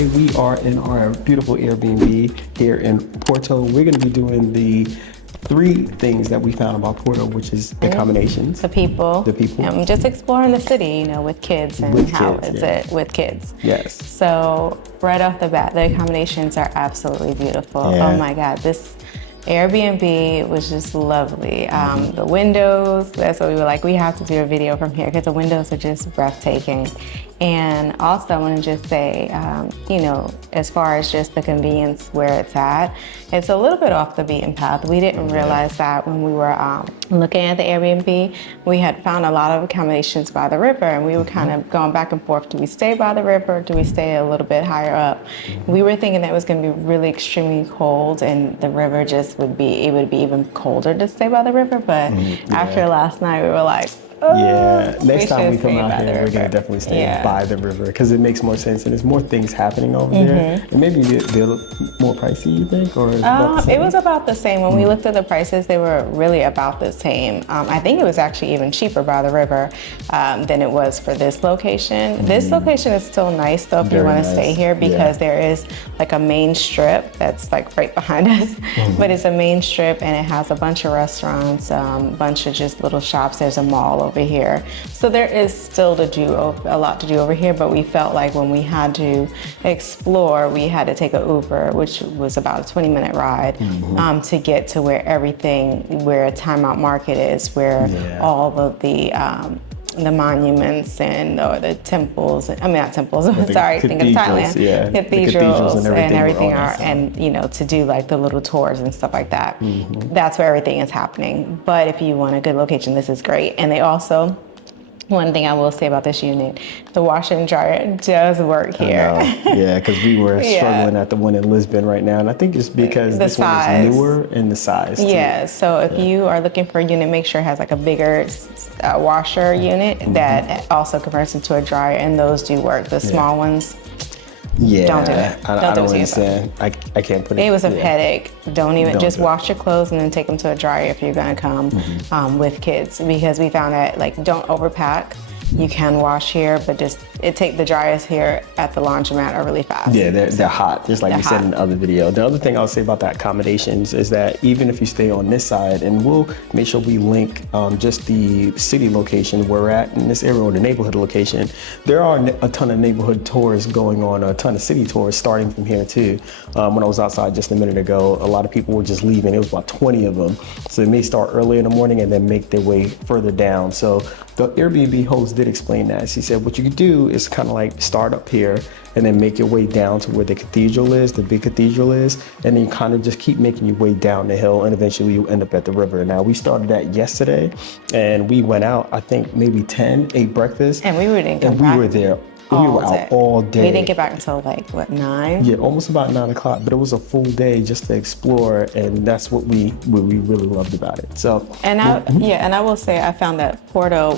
Today we are in our beautiful Airbnb here in Porto. We're going to be doing the 3 things that we found about Porto, which is the accommodations, the people, and just exploring the city, you know, with kids and With how kids, is yeah. it with kids. Yes. So right off the bat, the accommodations are absolutely beautiful. Yeah. Oh my God, this Airbnb was just lovely. The windows, that's what we were like, we have to do a video from here because the windows are just breathtaking. And also I want to just say, you know, as far as just the convenience where it's at, it's a little bit off the beaten path. We didn't realize that when we were looking at the Airbnb. We had found a lot of accommodations by the river, and we were kind of going back and forth. Do we stay by the river? Do we stay a little bit higher up? We were thinking that it was going to be really extremely cold, and the river just would be, it would be even colder to stay by the river. But after last night, we were like, yeah, next time we come out here, we're going to river. definitely stay by the river because it makes more sense and there's more things happening over there. And maybe they're more pricey, you think? Or is it was about the same. When we looked at the prices, they were really about the same. I think it was actually even cheaper by the river than it was for this location. This location is still nice though if you want to stay here because there is like a main strip that's like right behind us. But it's a main strip and it has a bunch of restaurants, a bunch of just little shops. There's a mall over here. So there is still a lot to do over here, but we felt like when we had to explore, we had to take an Uber, which was about a 20-minute ride to get to where everything, where Time Out Market is, where all of the monuments and or the temples, I mean not temples, sorry, think of Thailand, cathedrals and everything are, and you know, to do like the little tours and stuff like that. That's where everything is happening. But if you want a good location, this is great. And they also, one thing I will say about this unit, the washer and dryer does work here. Yeah, because we were struggling at the one in Lisbon right now, and I think it's because this one is newer and the size too. Yeah, so if you are looking for a unit, make sure it has like a bigger washer unit that also converts into a dryer, and those do work. The small ones, don't do it. I don't understand. I can't put it. It was a headache. Don't even, just wash your clothes and then take them to a dryer if you're gonna come with kids, because we found that like don't overpack. You can wash here, but just the dryers here at the laundromat are really fast. Yeah, they're hot, just like you said in the other video. The other thing I'll say about the accommodations is that even if you stay on this side, and we'll make sure we link just the city location where we're at in this area or the neighborhood location, there are a ton of neighborhood tours going on, a ton of city tours starting from here too. When I was outside just a minute ago, a lot of people were just leaving. It was about 20 of them. So they may start early in the morning and then make their way further down. So the Airbnb host did explain that. She said what you could do is kind of like start up here and then make your way down to where the cathedral is, the big cathedral is, and then you kind of just keep making your way down the hill and eventually you end up at the river. Now we started that yesterday and we went out, I think maybe 10, ate breakfast. And we were there. We were out all day. We didn't get back until like, what, 9? Yeah, almost about 9 o'clock, but it was a full day just to explore, and that's what we really loved about it. So, and I will say I found that Porto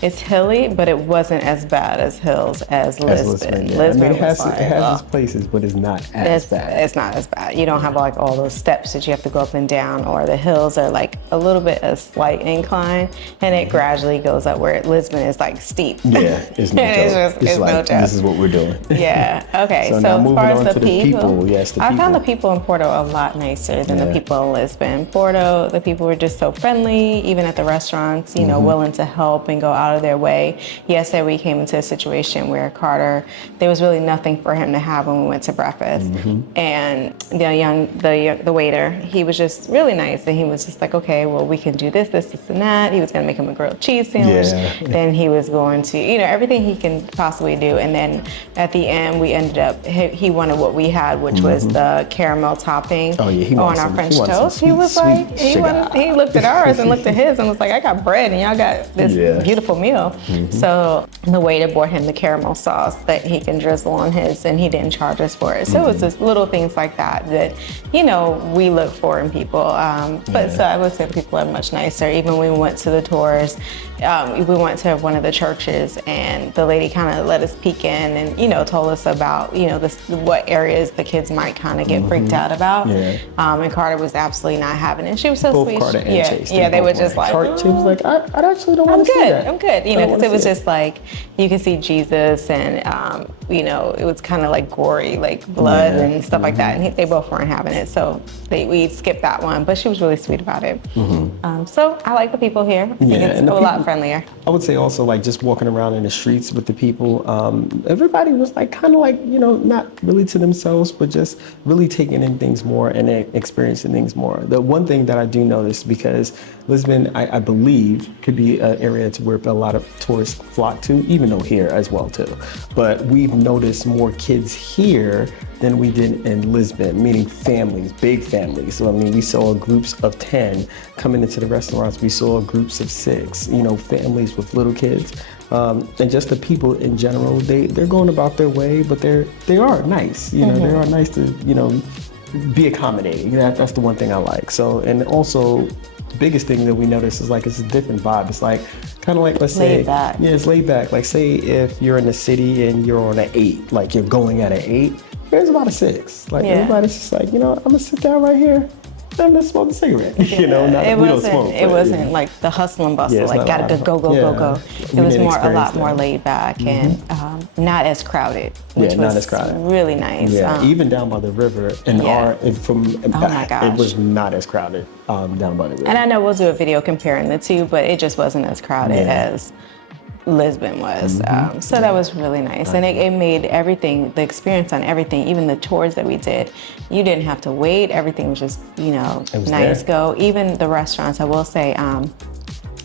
it's hilly, but it wasn't as bad as hills as Lisbon. Yeah. Lisbon I mean, it has was its places, but it's not as bad. It's not as bad. You don't have like all those steps that you have to go up and down, or the hills are like a little bit a slight incline, and it gradually goes up, where Lisbon is like steep. Yeah, it's no joke. It's like, no joke. This is what we're doing. Yeah, okay. So as far as the people, I found the people in Porto a lot nicer than the people in Lisbon. Porto, the people were just so friendly, even at the restaurants, you know, willing to help and go out of their way. Yesterday we came into a situation where Carter, there was really nothing for him to have when we went to breakfast. And the waiter, he was just really nice, and he was just like, okay, well, we can do this, and that. He was gonna make him a grilled cheese sandwich. Then he was going to, you know, everything he can possibly do. And then at the end, we ended up, he wanted what we had, which was the caramel topping on our French toast. He was like, he looked at ours and looked at his and was like, I got bread and y'all got this beautiful meal. So the waiter brought him the caramel sauce that he can drizzle on his, and he didn't charge us for it. So it was just little things like that, you know, we look for in people. But so I would say the people are much nicer. Even when we went to the tours, we went to one of the churches, and the lady kind of let us peek in and, you know, told us about, you know, what areas the kids might kind of get freaked out about. Yeah. And Carter was absolutely not having it. She was so Both sweet. Carter and Chase. Yeah, they were just like, She was like, I actually don't want to see that. I'm good. You know, because it was just like, you could see Jesus, and, you know, it was kind of like gory, like blood and stuff like that. And they both weren't having it. So we skipped that one, but she was really sweet about it. So I like the people here. I think it's a lot friendlier. I would say also, like, just walking around in the streets with the people, everybody was like kind of like, you know, not really to themselves, but just really taking in things more and experiencing things more. The one thing that I do notice, because Lisbon, I believe, could be an area to where a lot of tourists flock to, even though here as well too. But we've noticed more kids here than we did in Lisbon, meaning families, big families. So I mean, we saw groups of 10 coming into the restaurants. We saw groups of 6, you know, families with little kids. And just the people in general, they're going about their way, but they are nice. You know, they are nice to, you know, be accommodating. That's the one thing I like. So, and also, the biggest thing that we notice is like, it's a different vibe. It's like, kind of like, let's say, laid back. Yeah, it's laid back. Like, say if you're in the city and you're on an 8, like you're going at an 8, there's about a 6. Like everybody's just like, you know, I'm gonna sit down right here. I'm gonna smoke a cigarette. You know, we don't smoke. It wasn't like the hustle and bustle. Like gotta go. It was a lot more laid back and not as crowded. Which not was as crowded. Really nice. Yeah, even down by the river, it was not as crowded down by the river. And I know we'll do a video comparing the two, but it just wasn't as crowded as Lisbon was. So that was really nice. And it made everything, the experience on everything, even the tours that we did, you didn't have to wait. Everything was just, you know, nice go. Even the restaurants, I will say,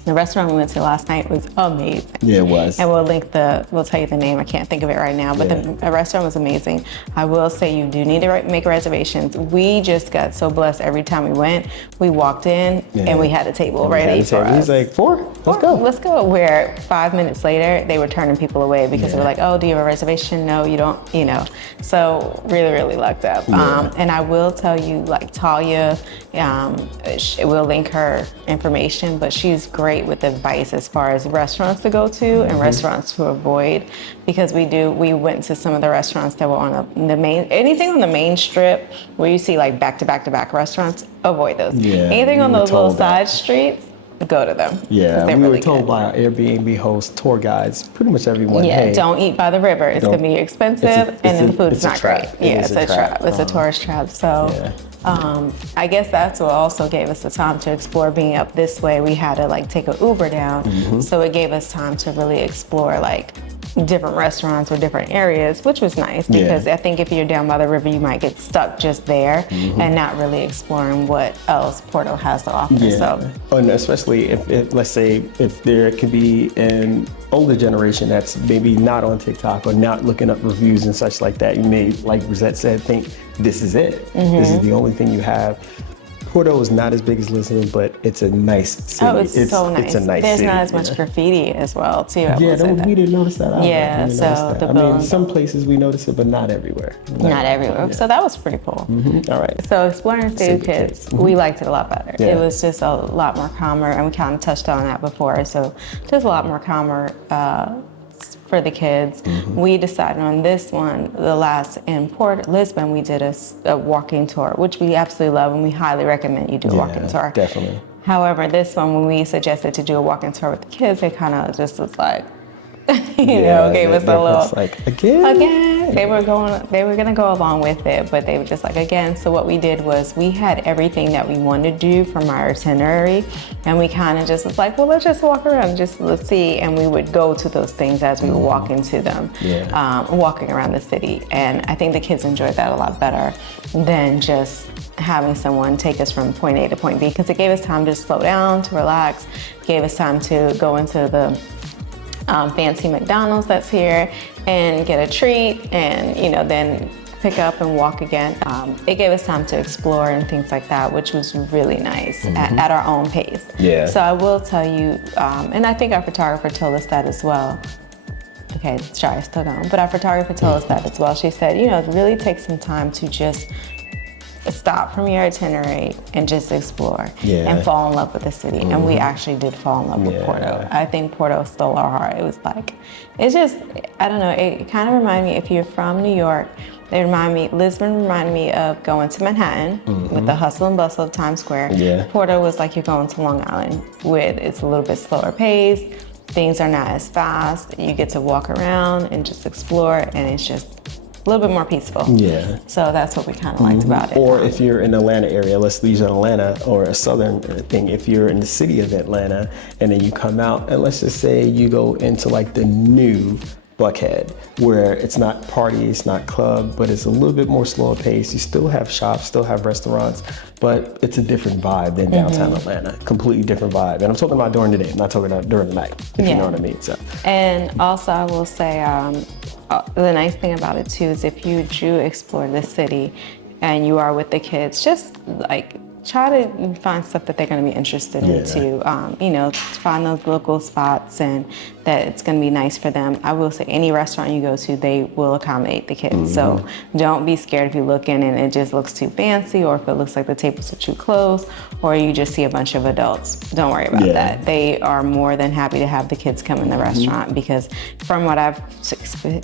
the restaurant we went to last night was amazing. Yeah, it was. And we'll tell you the name. I can't think of it right now, but the restaurant was amazing. I will say you do need to make reservations. We just got so blessed every time we went. We walked in and we had a table ready for us. He's like, 4? Let's go. Let's go. Where 5 minutes later, they were turning people away because they were like, oh, do you have a reservation? No, you don't, you know. So really, really lucked up. And I will tell you, like Talia, we'll link her information, but she's great with advice as far as restaurants to go to and restaurants to avoid, because we went to some of the restaurants that were on the main, anything on the main strip where you see like back to back restaurants, avoid those. Anything on those little side streets, go to them. Yeah, we really were told by our Airbnb host, tour guides, pretty much everyone, hey, don't eat by the river. It's gonna be expensive and the food's not great. It's a trap. It's a tourist trap. So I guess that's what also gave us the time to explore. Being up this way, we had to like take an Uber down. So it gave us time to really explore like different restaurants or different areas, which was nice because I think if you're down by the river, you might get stuck just there and not really exploring what else Porto has to offer. So, and especially if let's say if there could be an older generation that's maybe not on TikTok or not looking up reviews and such like that, you may, like Rosette said, think this is it. This is the only thing you have. Porto is not as big as Lisbon, but it's a nice city. Oh, it's so nice. It's a nice There's city. not as much graffiti as well, too. We didn't notice that. The I mean, some places we notice it, but not everywhere. Not everywhere. So that was pretty cool. All right. So exploring City Kids, we liked it a lot better. It was just a lot more calmer, and we kind of touched on that before. So just a lot more calmer for the kids. We decided on this one, the last in Lisbon, we did a walking tour, which we absolutely love, and we highly recommend you do a walking tour. Definitely. However, this one, when we suggested to do a walking tour with the kids, they kind of just was like, gave us a little like again. They were gonna go along with it, but they were just like again. So what we did was we had everything that we wanted to do from our itinerary, and we kind of just was like, well, let's just walk around, let's see, and we would go to those things as we were walking to them, walking around the city. And I think the kids enjoyed that a lot better than just having someone take us from point A to point B, because it gave us time to slow down, to relax, gave us time to go into the fancy McDonald's that's here and get a treat and, then pick up and walk again. It gave us time to explore and things like that, which was really nice at our own pace. Yeah. So I will tell you, and I think our photographer told us that as well. Okay, sorry, still going. But our photographer told us that as well. She said, it really takes some time to just stop from your itinerary and just explore Yeah. and fall in love with the city. And we actually did fall in love with Yeah. Porto. I think Porto stole our heart. It was like, it's just, I don't know, it kind of reminded me, if you're from New York, Lisbon reminded me of going to Manhattan with the hustle and bustle of Times Square. Yeah. Porto was like you're going to Long Island with, it's a little bit slower pace. Things are not as fast. You get to walk around and just explore, and it's just a little bit more peaceful. Yeah. So that's what we kind of liked about it. Or if you're in the Atlanta area, let's use Atlanta or a southern thing. If you're in the city of Atlanta and then you come out and let's just say you go into like the new Buckhead, where it's not party, it's not club, but it's a little bit more slower pace. You still have shops, still have restaurants, but it's a different vibe than downtown Atlanta. Completely different vibe. And I'm talking about during the day, I'm not talking about during the night, if you know what I mean. So. And also I will say, the nice thing about it too is if you do explore the city and you are with the kids, just like try to find stuff that they're going to be interested in too. You know, find those local spots and that it's going to be nice for them. I will say any restaurant you go to, they will accommodate the kids. So don't be scared if you look in and it just looks too fancy, or if it looks like the tables are too close, or you just see a bunch of adults. Don't worry about that. They are more than happy to have the kids come in the restaurant, because from what I've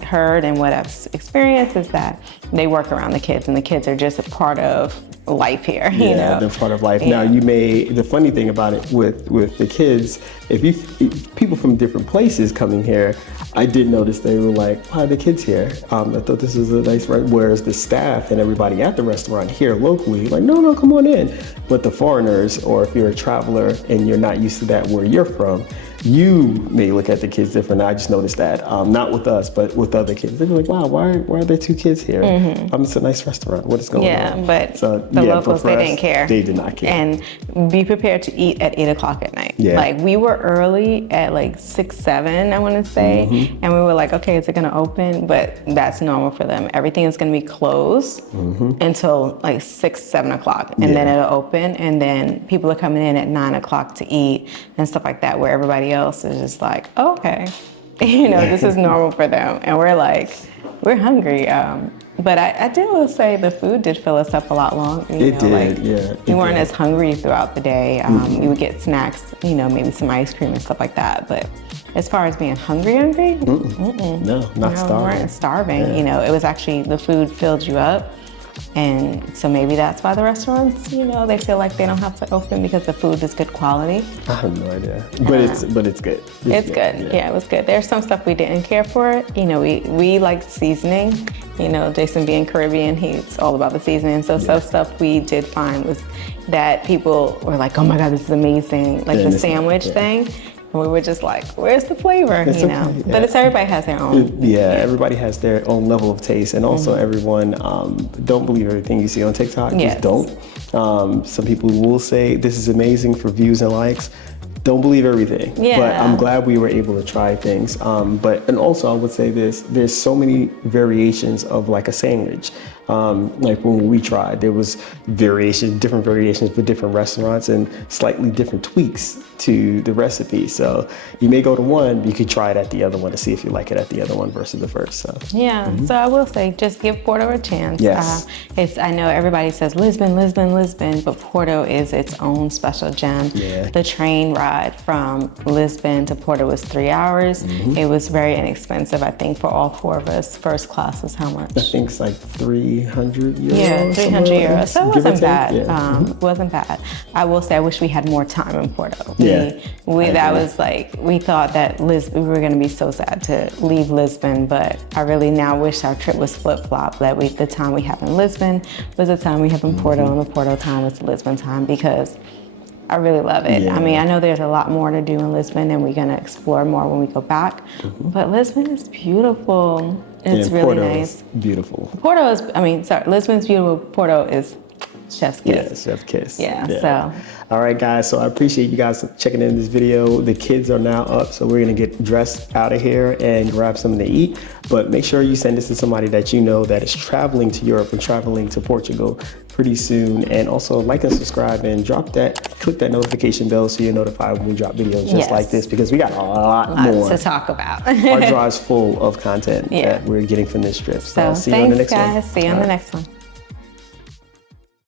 heard and what I've experienced is that they work around the kids, and the kids are just a part of life here. Yeah, you know? they're part of life. Now you may, the funny thing about it with the kids, if people from different places coming here, I did notice they were like, why are the kids here? I thought this was a nice restaurant. Whereas the staff and everybody at the restaurant here locally, like, no, come on in. But the foreigners, or if you're a traveler and you're not used to that where you're from, you may look at the kids different. I just noticed that, not with us, but with other kids. They're like, wow, why are there two kids here? It's a nice restaurant. What is going on? Yeah, but so, the locals, they didn't care. They did not care. And be prepared to eat at 8 o'clock at night. Yeah. Like, we were early at like 6, 7, I want to say. And we were like, okay, is it going to open? But that's normal for them. Everything is going to be closed until like 6, 7 o'clock. And then it'll open. And then people are coming in at 9 o'clock to eat and stuff like that, where everybody else is just like, oh, okay, you know, this is normal for them. And we're like, we're hungry. But I did will say the food did fill us up a lot longer. It did, yeah. We weren't as hungry throughout the day. We would get snacks, you know, maybe some ice cream and stuff like that. But as far as being hungry, no, not starving. We weren't starving. You know, it was actually, the food filled you up. And so maybe that's why the restaurants, you know, they feel like they don't have to open, because the food is good quality. I have no idea, but it's good. It's good. Yeah, it was good. There's some stuff we didn't care for. You know, we liked seasoning. You know, Jason being Caribbean, he's all about the seasoning. So some stuff we did find was that people were like, oh my God, this is amazing. Like the sandwich thing. And we were just like, where's the flavor, you know? Okay, But it's, everybody has their own. Everybody has their own level of taste. And also everyone, don't believe everything you see on TikTok, just don't. Some people will say this is amazing for views and likes. Don't believe everything, but I'm glad we were able to try things. And also I would say this, there's so many variations of like a sandwich. Like when we tried, there was different variations for different restaurants and slightly different tweaks to the recipe. So you may go to one, but you could try it at the other one to see if you like it at the other one versus the first. So so I will say, just give Porto a chance. Yes. I know everybody says Lisbon, but Porto is its own special gem. Yeah. The train ride from Lisbon to Porto was 3 hours. It was very inexpensive. I think for all 4 of us, first class was how much? I think it's like 300 euros. Yeah, 300 euros. So it wasn't bad. Yeah. It wasn't bad. I will say I wish we had more time in Porto. We thought that we were going to be so sad to leave Lisbon, but I really now wish our trip was flip-flop, that the time we have in Lisbon was the time we have in Porto, and the Porto time was the Lisbon time, because I really love it. Yeah. I mean, I know there's a lot more to do in Lisbon, and we're going to explore more when we go back, but Lisbon is beautiful. It's really nice. Beautiful. Lisbon's beautiful. Porto is chef's kiss. Yeah, chef's kiss. Yeah, so. All right, guys, so I appreciate you guys checking in this video. The kids are now up, so we're gonna get dressed out of here and grab something to eat. But make sure you send this to somebody that you know that is traveling to Europe and traveling to Portugal pretty soon. And also like and subscribe and click that notification bell so you're notified when we drop videos just like this, because we got a lot more to talk about. Our drive's full of content that we're getting from this trip. So see you on the next one. Thanks, guys. See you on the next one.